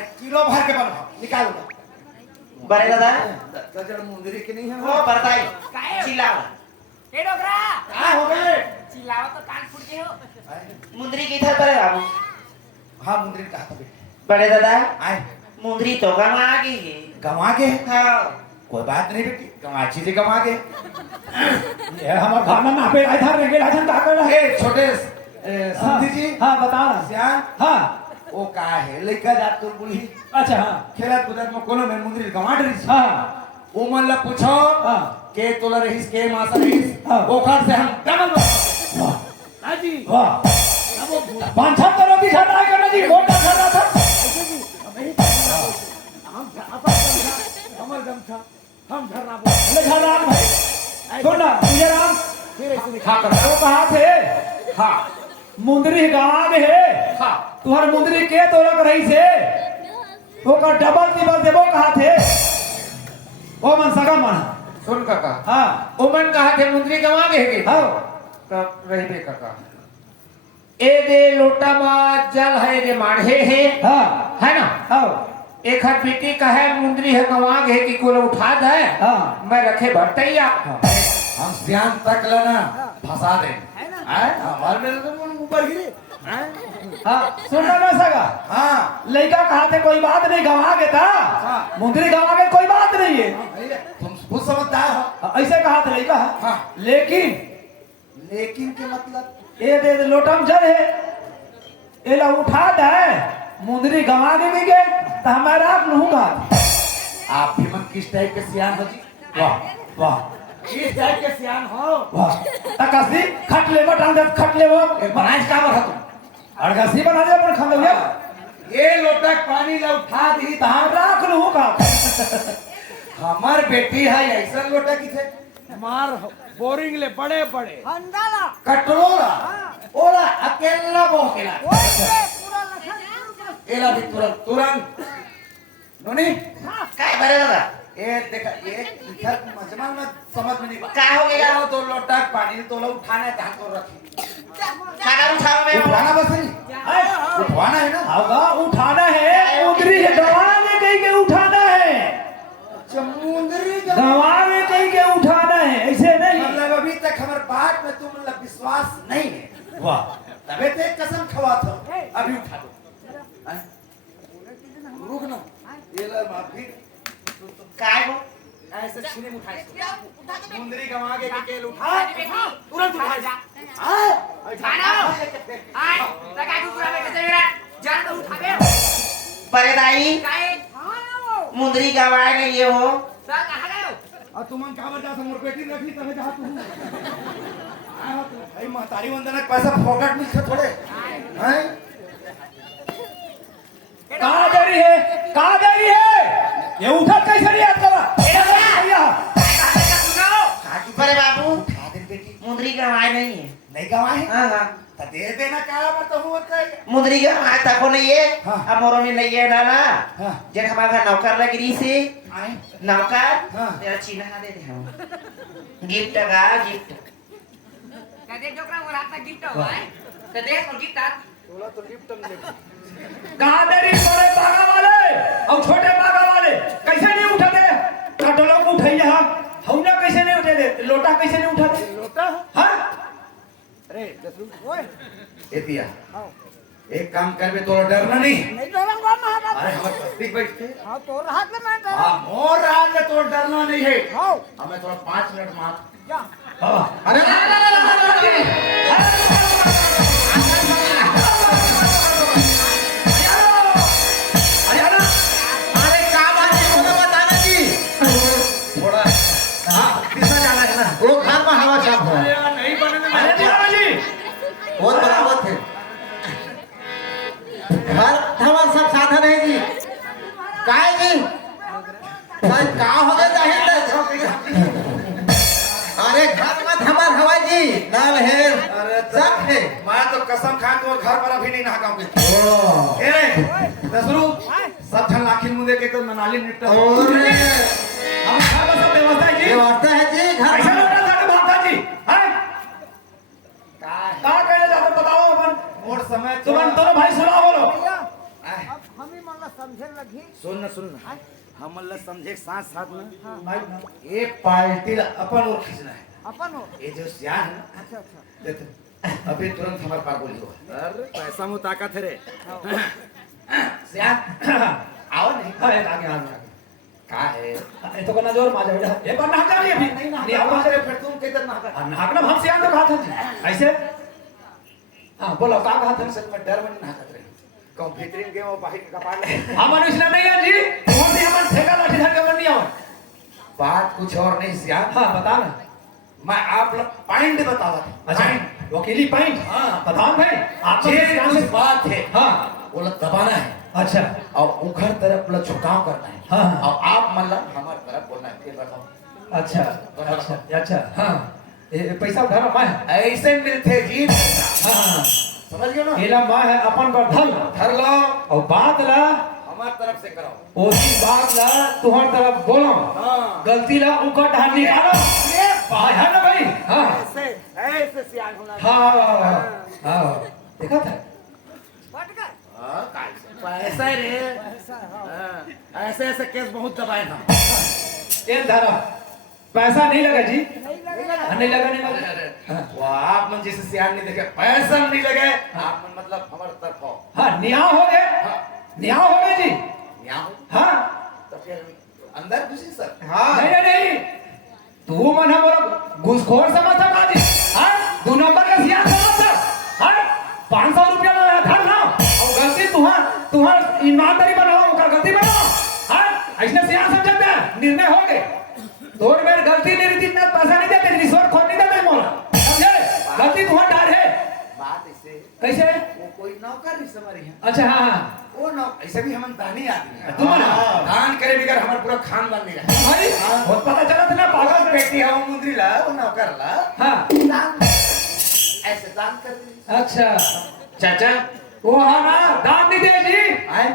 अरे किलो भर के बनवा निकालो बड़े दादा गजर मुंदरी के नहीं है वो परताई चिल्लाओ ए डोगरा क्या हो गए चिल्लाओ तो कान फूट गए हो। मुंदरी किधर पर है बाबू? हाँ मुंदरी कहा था बेटे बड़े दादा आए मुंदरी तो गवा गई है। गंवा के हाँ कोई बात नहीं बेटी गंवा चीजें गंवा के ये हमारे घर में मापे आए था रेगे लाजन का कर रहा ए छोटे संधि जी हाँ बता ना श्याम हाँ वो का है लेकर जा तू बुढ़ी अच्छा हाँ खेला कूदत में कोनो में मुंदरी गंवा डरी हाँ ओ मन ला पूछो हाँ के तोला रहीस के मासा रहीस हाँ। ओखर से हम डबल वाह जी वाह पांच छह करोड़ की छटा करना जी मोटा छटा था हमर गम था हम झरना ले राम भाई सुन ना तुझे राम खा कर वो कहाँ थे हाँ मुंदरी गाँव में है हाँ तुम्हारे मुंदरी के तोड़क रही से वो का डबल टिबल देवो कहाँ थे वो मन सगा मन सुन काका हाँ ओमन कहा थे मुंदरी गंवा गए हाँ तब रही बे काका ए दे लोटा मा जल है रे माढ़े है हाँ है ना हाँ एक हाथ बेटी का है मुंदरी है गंवा गए कि कोला उठा दे हाँ मैं रखे भट्टैया हम ध्यान तक लेना फंसा दे हमारे मेरे तो ऊपर गिरे हाँ सुनना ना सगा हाँ लड़का कहा थे कोई बात नहीं गवा के था हाँ। मुंदरी गवा के कोई बात नहीं है तुम खुद समझदार हो ऐसे कहा था लड़का हाँ। लेकिन लेकिन के मतलब ये दे लोटम जल है ये ला उठा दे मुंदरी गवा के भी गए तो हमारा आप लूंगा आप भी मन किस टाइप के सियान हो जी वाह वाह किस टाइप के सियान हो वाह तकसी खट ले बटांग दे खट ले वो बनाइस का बर तुम अड़गसी बना दे अपन खा लिया ये लोटक पानी ला उठा दी तो हम राख लूंगा हमार बेटी है ऐसा लोटा की थे मार बोरिंग ले बड़े बड़े अंदाला कटोरा ओला अकेला बोकेला पूरा लखन एला भी तुरंत तुरंत नोनी काय बड़े दादा ये देखा ये इधर मजमल में समझ में नहीं क्या हो गया? तो लोटा पानी तो लो उठाना है ध्यान तो रखी खाना उठाओ मैं उठाना बस नहीं उठवाना है ना होगा उठाना है मुंदरी गवा में कहीं के उठाना है मुंदरी गवा में कहीं के उठाना है ऐसे नहीं मतलब अभी तक हमारे बात में तुम मतलब विश्वास नहीं है वाह तबे तो एक कसम खवा था अभी उठा दो रुक ना ये ला माफी काय हो ऐसे छीने उठाए उठा दे मुंदरी गवा के केल उठा बेटी तुरंत उठा जा खाना आए लगा के पूरा बेटे से मेरा जान तो उठा दे बड़े दाई काहे मुंदरी गवाए नहीं ये हो सर कहां गए और तुमन काबर जा मोर बेटी रखी तबे जा तू भाई महतारी वंदना पैसा फोकट मिलते थोड़े हैं कहाँ देरी है कहाँ देरी है ये उठा कैसे नहीं आता भैया बड़े बाबू उठा दे बेटी मुंदरी गवाए नहीं है। नहीं गवाए हाँ हाँ तो दे देना का मत होता है मुंदरी गवाए तको नहीं है हाँ। अब मोरो में नहीं है ना ना हाँ। जब हमारे घर नौकर लग रही से आए नौकर हाँ। तेरा चिन्ह दे दे हम गिफ्ट का गिफ्ट कदे डोकरा वो रात में गिफ्ट हुआ है कदे को गिफ्ट आ तोला तो लिफ्ट में कहाँ देरी बड़े बागा वाले और छोटे बागा वाले कैसे नहीं उठाते कटोला को उठाइए हम हौना कैसे नहीं उठे दे लोटा कैसे नहीं उठाते लोटा हाँ अरे ओए ए पिया एक काम कर बे तोला डरना नहीं नहीं डरूंगा महाराज अरे हम तस्दीक बैठते हां तो रात में मैं डर हां मोर राज में तो डरना नहीं है हां हमें थोड़ा 5 मिनट मार क्या अरे अरे क्या बात है वो बताना जी थोड़ा हां किसका जाना है ना वो घर में हवा छाप हो नहीं बनने अरे देवा जी बहुत बराबर थे घर हवा सब साधन है जी काय जी सर का हो गया जाहिर अरे घर में हमार हवा जी नाल है सब है मैं तो कसम खा तो घर पर अभी नहीं नहा के ए दसरू सब जन लाखिन मुझे के तो मनाली निपटा हम घर में सब व्यवस्था है जी व्यवस्था है जी घर ऐसा लोटा था भाता जी हैं कहाँ कहने जाते बताओ अपन और समय तुम दोनों भाई सुनाओ बोलो अब हम ही मान ला सुन न हम ल समझे साथ साथ में भाई एक पार्टी अपन और खींचना है अपन हो ये जो सियान है ना, अच्छा अच्छा देख अभी तुरंत हमारे पास बोली हो अरे पैसा में ताकत है रे सियान आओ नहीं हाँ एक आगे आगे आगे का है ये तो करना जोर मार जाओ एक बार नाक जा रही है अभी नहीं आवाज अरे फिर तुम किधर ना कर नाक ना हमसे आंदो कहा था ऐसे हाँ बोलो का कहा था सच में डर में ना कर रहे कौन भीतरी के वो बाहर का पार ले हमारे इसलिए नहीं है जी कौन सी हमारे ठेका लाठी धर के बन दिया बात कुछ और नहीं सियान हाँ बता ना मैं आप लोग पॉइंट बतावा था अच्छा वकीली पॉइंट हाँ प्रधान भाई आप ये यहाँ कुछ से बात है हाँ वो लोग दबाना है अच्छा और उखर तरफ मतलब झुकाव करना है हाँ। और आप मतलब हमारे तरफ बोलना है फिर बताओ अच्छा अच्छा अच्छा हाँ ये पैसा उठाना मैं ऐसे मिलते जी हाँ समझ गए ना एला मैं है अपन पर धल धर लो और बात ला हमारे तरफ से कराओ ओसी बात ला तुम्हार तरफ बोलो हाँ गलती ला उनका ढाल निकालो ये भाई है ना भाई हाँ ऐसे सियान होना हाँ हाँ देखा था पैसा रे ऐसे ऐसे केस बहुत दबाए था एक धारा पैसा नहीं लगा जी नहीं लगा नहीं लगा वो आप मन जैसे सियान नहीं देखे पैसा नहीं लगे आप मन मतलब हमारे तरफ हो हाँ न्याय हो गए न्याय हो गए जी यहाँ हो हाँ तो फिर अंदर घुसी सर नहीं नहीं नहीं तू मन हमारा घुसखोर समझता काजी हाँ 2 नंबर का सियान समझता हाँ 500 रुपया में घर ना और गलती तुम्हार ईमानदारी बनाओ का गलती बनाओ हाँ ऐसे सियान समझते हैं निर्णय हो गए तोड़ मेरी गलती नहीं रहती इतना पैसा नहीं देते रिश्वत खोद नहीं देते मोला समझे गलती तुम्हारा डाल है बात ऐसे कैसे वो कोई नौकर नहीं समझ रही है अच्छा हाँ हाँ वो नौ ऐसे भी हम दानी आदमी हैं तुम ना दान करे बिगर हमारे पूरा खानदान नहीं रहा भाई बहुत पता चला था ना पागल पागल बेटी है वो मुंद्री ला वो नौकर ला हाँ दान ऐसे दान कर दी अच्छा चाचा वो हाँ ना दान नहीं दे जी आए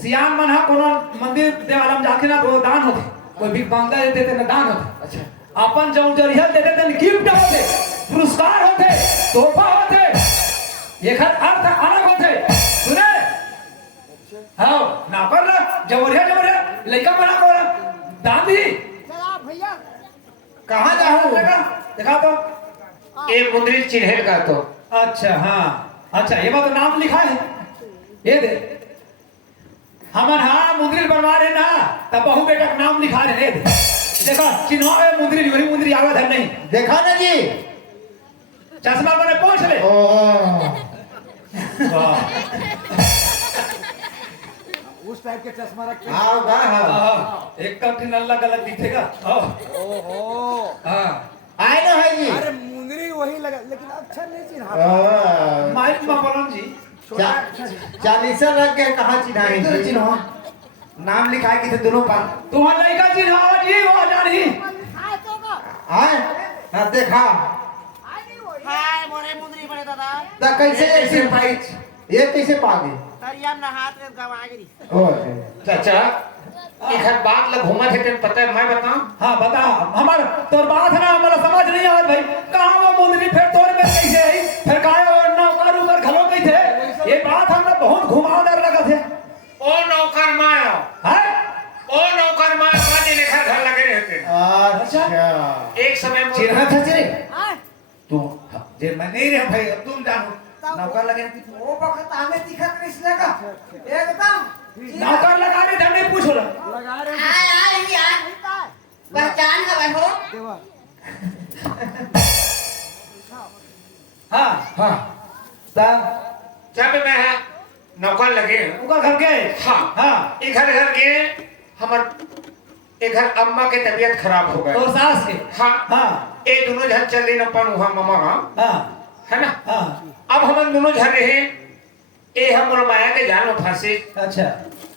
सियान मन हा कोनो मंदिर देवालम जाके ना तो दान होते कोई भी मांगता देते थे ना दान होते अच्छा अपन जो जरिया देते थे गिफ्ट होते पुरस्कार होते तोहफा होते ये खर अर्थ अलग होते सुने हाँ ना कर ला जबरिया लड़का बना को दान दी चला भैया कहाँ जाऊँ देखा तो ये मुंद्री चिन्हल का तो अच्छा हाँ अच्छा ये बात तो नाम लिखा है ये दे हमन हाँ मुंद्रिल बनवा रहे ना तब बहू बेटा का नाम लिखा रहे दे देखा चिन्ह है मुंद्रिल वही मुंद्री आवा है नहीं देखा ना जी चश्मा मैंने पहुंच ले ओ उस टाइप के चश्मा रख हाँ गा हाँ एक कम नल्ला गलत दिखेगा ओहो हाँ आए ना है जी अरे मुंदरी वही लगा लेकिन अक्षर नहीं चिन्हा माइक में बोलम जी 40 लग गए कहाँ चिन्हाई इधर चिन्ह नाम लिखा है कि दोनों पान तुम्हारा लड़का चिन्ह जी वो जानी हाय तो का आए हाँ देखा हाय नहीं हो हाय मोरे मुंदरी पड़े दादा तो कैसे ऐसे पाइच ये कैसे पागे तरिया में हाथ में गवा गिरी ओ चाचा एक हर बात लग घूमा थे तेन पता है मैं बताऊं हाँ बता हमार तोर बात है ना हमारा समझ नहीं आवत भाई कहाँ वो मुंदरी फिर तोर में कैसे आई फिर काहे वो नौकर ऊपर खलो कैसे ये बात हमरा बहुत घुमावदार लगा थे ओ नौकर मायो है ओ नौकर मायो वाले लेखा घर लगे रहते अच्छा एक समय में चिन्ह था चले हाय तू जे मैं नहीं रहा भाई अब तुम जानो नौकर लगे कि वो वक्त हमें दिखत नहीं लगा एकदम नौकर लगाने धरने पूछ रहा लगा रहे आय आय यार पहचान का बैठो देवा हाँ हाँ तब जब मैं नौकर लगे उनका घर के हाँ हाँ इधर घर के हमर इधर अम्मा के तबीयत खराब हो गए और सास के हाँ हाँ ये दोनों झन चल रही अपन वहाँ मामा हाँ है ना हाँ अब हम दोनों झन रहे ए हम माया के जान फांसी अच्छा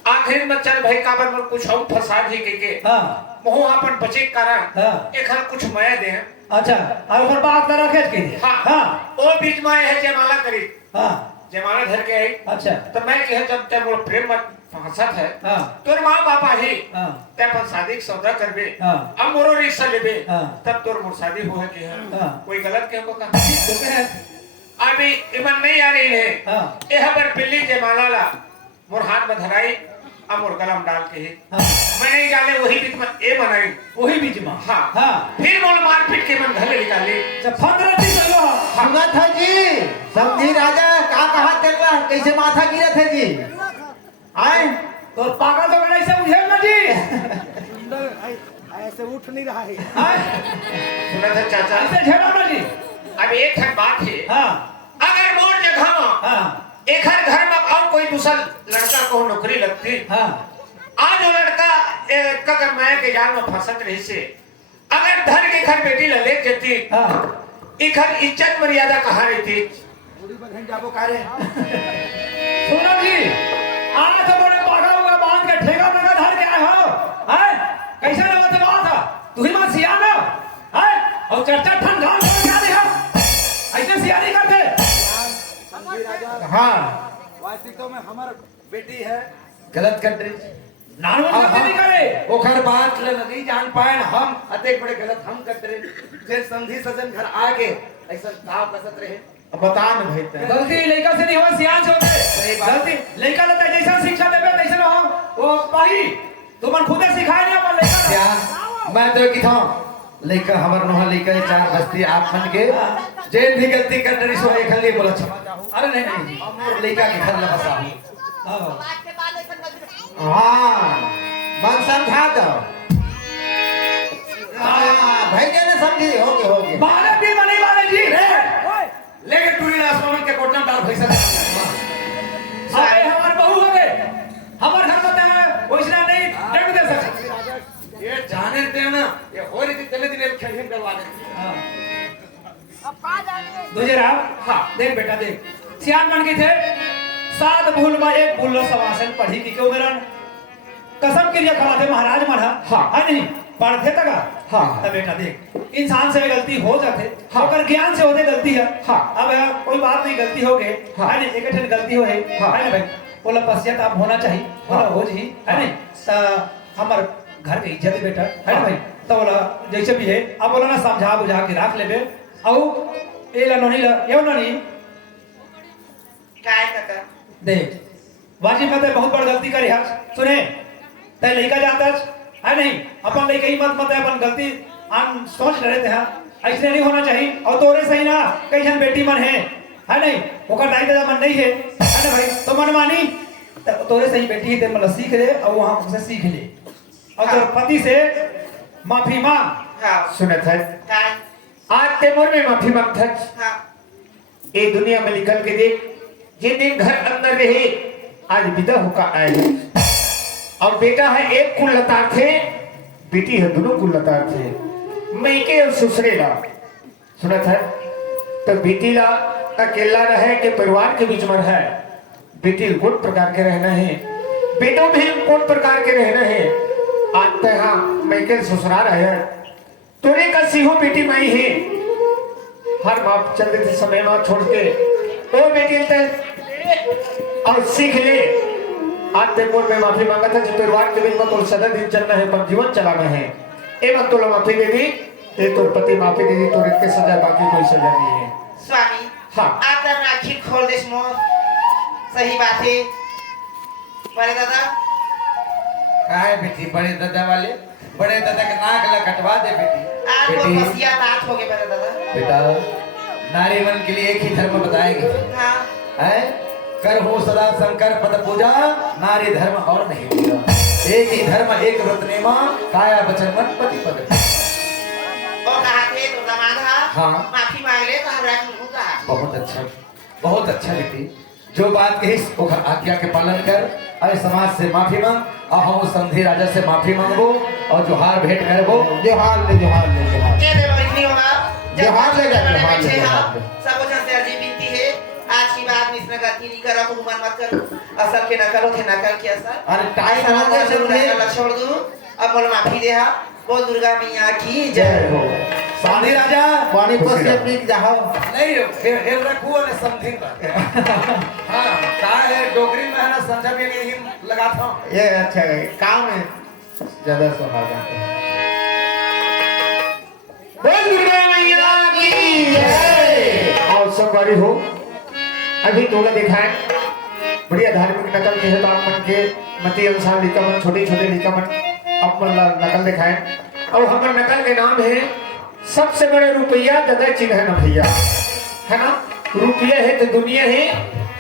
आखिर में चल भाई काबर में कुछ हम फंसा दी के हाँ मोह अपन बचे कारण हाँ। एक हर कुछ माया दे अच्छा और ऊपर बात ना रखे के लिए हाँ हाँ ओ बीच में है जयमाला करी हाँ जयमाला धर के आई अच्छा तो मैं कहे जब तक वो प्रेम मत फंसत है हाँ तोर माँ बापा ही हाँ ते अपन शादी के सौदा करबे हाँ। अब मोरो रिश्ता लेबे हाँ। तब तोर मोर शादी हो है कि है हाँ। कोई गलत के को का तो कहे अभी इमन नहीं आ रही है हाँ ए हबर पिल्ली जयमाला ला मोर हाथ में धराई अब और कलम डाल के ही हाँ। मैं नहीं डाले वही बीच में ए बनाई वही बीच में हाँ हाँ फिर मोल मार पीट के मन घले निकाले जब फंदरती चलो सुना था जी समझी राजा का कहा चल रहा कैसे माथा गिरा था जी आए तो पागल तो मैंने ऐसे बुझे ना जी सुंदर ऐसे उठ नहीं रहा है। हाँ? सुना था चाचा ऐसे झेड़ा ना जी अब एक ठन बात है हाँ अगर मोर जगह हाँ एक हर घर में और कोई दूसरा लड़का को नौकरी लगती हाँ आज वो लड़का कगर माया के जाल में फंसत रही से अगर धन के घर बेटी ले जाती हाँ एक हर इज्जत मर्यादा कहाँ रहती पूरी बहन जाबो कारे सुनो जी आज तो मैंने पागल हुआ बांध के ठेका में धर के आए हो हैं कैसा लगा तो बात था तू ही मत सिया ना हैं और चर्चा ठन गांव में क्या दिया ऐसे सिया नहीं करते समझी राजा हाँ वास्तविकता में हमार बेटी है गलत कंट्री नानवन करते नहीं करे ओखर बात ले नहीं जान पाए हम अतेक बड़े गलत हम करते रहे जे संधि सजन घर आके ऐसा गाँव कसत रहे अब बता न भाई ते गलती लड़का से नहीं हो सियान से होते गलती लड़का लेता जैसा शिक्षा देवे तैसे ना हो वो पाही तुमन खुदे सिखाए नहीं अपन लड़का क्या मैं तो की था लेकर हमर नोहा लेकर चार बस्ती आप मन के जे भी गलती कर रही सो एक लिए बोला क्षमा चाहूं अरे नहीं नहीं हमर लेका के घर लगा साहू हाँ बात के बाद ऐसा नजर हाँ मन समझा दो हाँ भाई ने समझी हो गए बालक भी बने वाले जी लेके टूरी आसमान के कोटना डाल पैसा अरे हमारे बहू हो गए हमारे घर में है वैसा नहीं जग दे सकते ये जाने देते हैं ना ये हो रही थी चले दिन खेल खेल करवा देते अब कहा जाएंगे तुझे राम हाँ देख बेटा देख सियान बन गए थे 7 भूल में एक भूल समासन पढ़ी की क्यों मेरा कसम के लिए खड़ा थे महाराज मरा हाँ। है नहीं पढ़ते तक हाँ। तब बेटा देख इंसान से गलती हो जाते हाँ। अगर ज्ञान से होते गलती है हाँ। अब कोई बात नहीं गलती हो गई हाँ। है नहीं एक ठन गलती हो है हाँ। है ना भाई बोला पश्चाताप होना चाहिए बोला हाँ। हो जी है नहीं तो हमार घर के इज्जत बेटा है ना भाई तो बोला जैसे भी है अब बोला ना समझा बुझा के रख लेबे औ ए ला नोनी ला यो नोनी काय काका देख वाजिब मत बहुत बड़ गलती करी है सुने तय लड़का जाता है नहीं अपन लड़का ही मत अपन गलती आन सोच रहे थे ऐसे नहीं होना चाहिए और तोरे सही ना कई जन बेटी मन है नहीं ओकर दाई दादा मन नहीं है ना भाई तो मन मानी तोरे सही बेटी है ते मतलब सीख ले और वहां से सीख ले और तोर पति से माफी मांग हाँ सुनत है काय आज ते मोर में माफी मांगत हाँ ये दुनिया में निकल के देख ये दिन घर अंदर रहे आज विदा होकर आए हैं। और बेटा है एक कुल लतार थे बेटी है दोनों कुल लतार थे मैके और ससुरे ला सुनत है तो बेटी ला अकेला रहे के परिवार के बीच में है बेटी कौन प्रकार के रहना है बेटों भी कौन प्रकार के रहना है आज तक हाँ मैके ससुरा रहे तोरे का सिंहो बेटी माई है हर बाप चलते थे समय में छोड़ के ओ बेटी और सीख ले आज तेरे में माफी मांगा था जो परिवार के बीच में तो सदा दिन चलना है पर जीवन चलाना है ए मत तो माफी दे दी ये तो पति माफी दे दी तो के सजा बाकी कोई सजा नहीं है स्वामी हाँ। आप तो आखिर खोल दे मोर सही बात है बड़े दादा काय बेटी बड़े दादा वाले बड़े दादा के नाक ला कटवा दे बेटी आप वो बेटी बसिया तात हो गए बड़े दादा बेटा नारी मन के लिए एक ही धर्म बताएगी हाँ है कर हो सदा शंकर पद पूजा नारी धर्म और नहीं पूजा एक ही धर्म एक व्रत नेमा काया वचन मन पति पद और कहा थे तो दामाद हाँ। माफी मांग ले तो हमरा मुंह कहा बहुत अच्छा बेटी जो बात कही वो आज्ञा के पालन कर अरे समाज से माफी मांग और हम संधि राजा से माफी मांगो और जोहार भेंट करबो जोहार ले के दे लो इतनी होगा जोहार ले जा, जोहार ले, बैठे जोहार हाँ ले। सब जन से अर्जी विनती है आज की बात में इसमें गलती नहीं करो तुम मन मत करो असल के नकल होते नकल के असर अरे टाइम हो गया जरूरी छोड़ दूं अब बोल माफी दे हाँ बोल दुर्गा मैया की जय जय हो संधि राजा पानी पर से अपनी जाओ नहीं फिर रखू और समझी हां का है डोगरी में है ना समझा भी नहीं लगाता हूं ये अच्छा है काम है ज्यादा सुहागा बोल दुर्गा मैया की जय और सब बड़ी हो अभी तोला दिखाए बढ़िया धार्मिक नकल के है तो आप मन के मती अनुसार लिखा मन छोटे छोटे लिखा मन अब मन नकल दिखाए और हमारे नकल के नाम है सबसे बड़े रुपया ज्यादा चिन्ह है ना भैया, है ना। रुपया है तो दुनिया है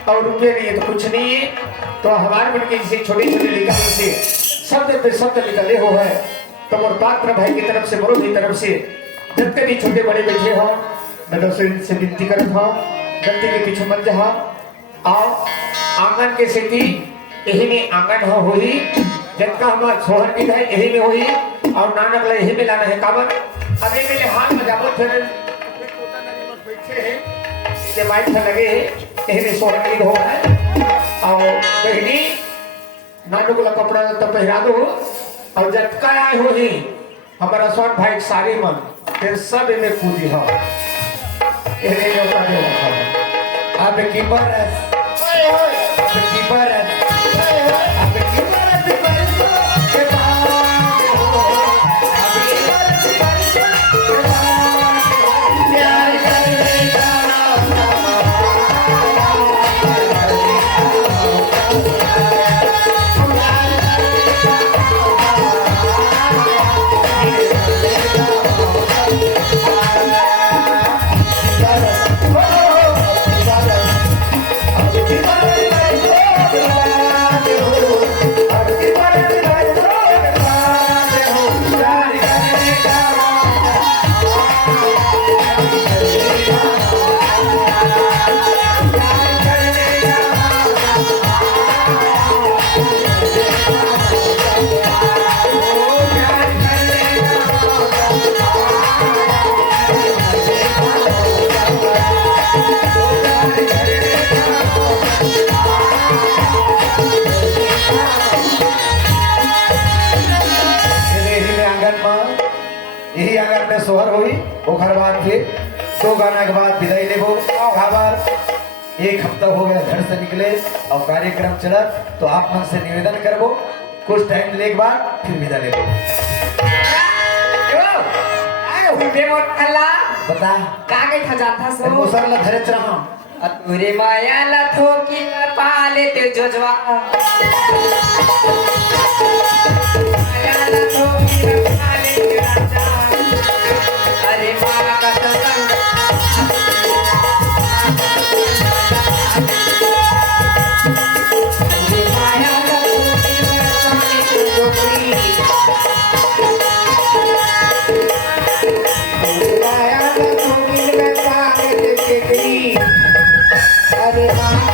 और रुपया नहीं है तो कुछ नहीं है। तो हमारे मन के जैसे छोटे छोटे लिखा से शब्द पे शब्द निकले हो है तो मोर पात्र भाई की तरफ से मोरो की तरफ से जितने भी छोटे बड़े बैठे हो मैं तो से विनती करता हूँ गलती के पीछे मत जा आओ आंगन के सेती यही में आंगन हो होई जिनका हमारा सोहर की है यही में होई और नानक ले यही में लाना है कावन अभी मेरे हाथ में जाबो फिर बैठे हैं इसके माइक से लगे हैं यही में सोहर की हो है और बहनी नानक का कपड़ा तो पहरा दो और जटका आए हो ही हमारा स्वान भाई सारी मन फिर सब में कूदी हो यही में ऊपर दे रखा अब की बरस अब की बरस अब की बरस बरसो के बाद अब की बरस बरसो के बाद प्यार करने का यही आंगन में सोहर हुई ओखर बाद फिर 2 गाना के बाद विदाई लेबो बाद 1 हफ्ता हो गया घर से निकले और कार्यक्रम चला तो आप मन से निवेदन करबो कुछ टाइम ले के बाद फिर विदा लेबो बता कागे खजाता सो मुसर ला धरे रहा अतुरे माया ला थोकी पाले ते जोजवा माया ला थोकी पाले ते राजा अरे माया का संग माया ला थोकी पाले ते जोगरी माया ला थोकी पाले ते केकरी अरे अरे